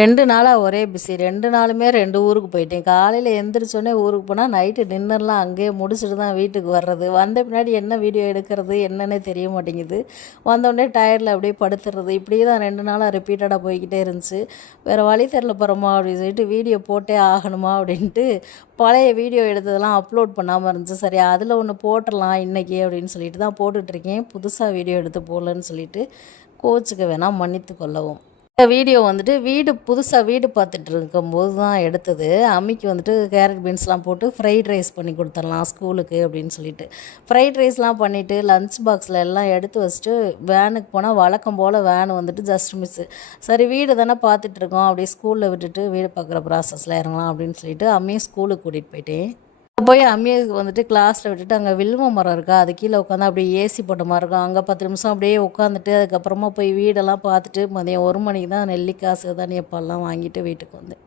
2 நாளா ஒரே பிஸி. 2 நாளுமே 2 ஊருக்கு போயிட்டேன். காலையில எந்திரிச்சோனே ஊருக்கு போனா, நைட்டு டின்னர்லாம் அங்கேயே முடிச்சுட்டு தான் வீட்டுக்கு வர்றது. வந்த பின்னாடி என்ன வீடியோ எடுக்கிறது என்னன்னே தெரிய மாட்டேங்குது. வந்தோடனே டயர்டில அப்படியே படுத்துறது. இப்படியே தான் 2 நாளா ரிப்பீட்டடா போய்க்கிட்டே இருந்துச்சு. வேறு வழி தெரில போறோமா அப்படின்னு சொல்லிட்டு வீடியோ போட்டே ஆகணுமா அப்படின்ட்டு பழைய வீடியோ எடுத்ததெல்லாம் அப்லோட் பண்ணாம இருந்துச்சு. சரி அதில ஒண்ணு போட்டுறலாம் இன்னைக்கு அப்படின்னு சொல்லிட்டு தான் போட்டுட்ருக்கேன். புதுசா வீடியோ எடுத்து போடலன்னு சொல்லிட்டு கோவிச்சுக்க வேணாம், மன்னித்து கொள்ளவும். இந்த வீடியோ வந்துட்டு புதுசா வீடு பார்த்துட்டு இருக்கும்போது தான் எடுத்தது. அம்மிக்கு வந்துட்டு கேரட் பீன்ஸ்லாம் போட்டு ஃப்ரைட் ரைஸ் பண்ணி குடுத்துரலாம் ஸ்கூலுக்கு அப்படின்னு சொல்லிட்டு. ஃப்ரைட் ரைஸ்லாம் பண்ணிவிட்டு லஞ்ச் பாக்ஸில எல்லாம் எடுத்து வச்சுட்டு வேனுக்கு போனா வழக்கம் போல் வேன் வந்துட்டு ஜஸ்ட் மிஸ்ஸு. சரி வீடு தானே பார்த்துட்ருக்கோம், அப்படியே ஸ்கூலில் விட்டுட்டு வீடு பார்க்குற ப்ராசஸில் இறங்கலாம் அப்படின்னு சொல்லிட்டு அம்மியும் ஸ்கூலுக்கு கூட்டிகிட்டு போயிட்டேன். போய் அம்மிய வந்துட்டு கிளாஸ்ல விட்டுட்டு அங்கே வில்வ மரம் இருக்கா, அது கீழே உட்காந்து அப்படியே ஏசி போட்ட மாதிரி இருக்கும். அங்கே 10 நிமிஷம் அப்படியே உட்காந்துட்டு அதுக்கப்புறமா போய் வீடெல்லாம் பார்த்துட்டு மதியம் 1 மணிக்கு தான் நெல்லிக்காய், சிறுதானிய பால்லாம் வாங்கிட்டு வீட்டுக்கு வந்தேன்.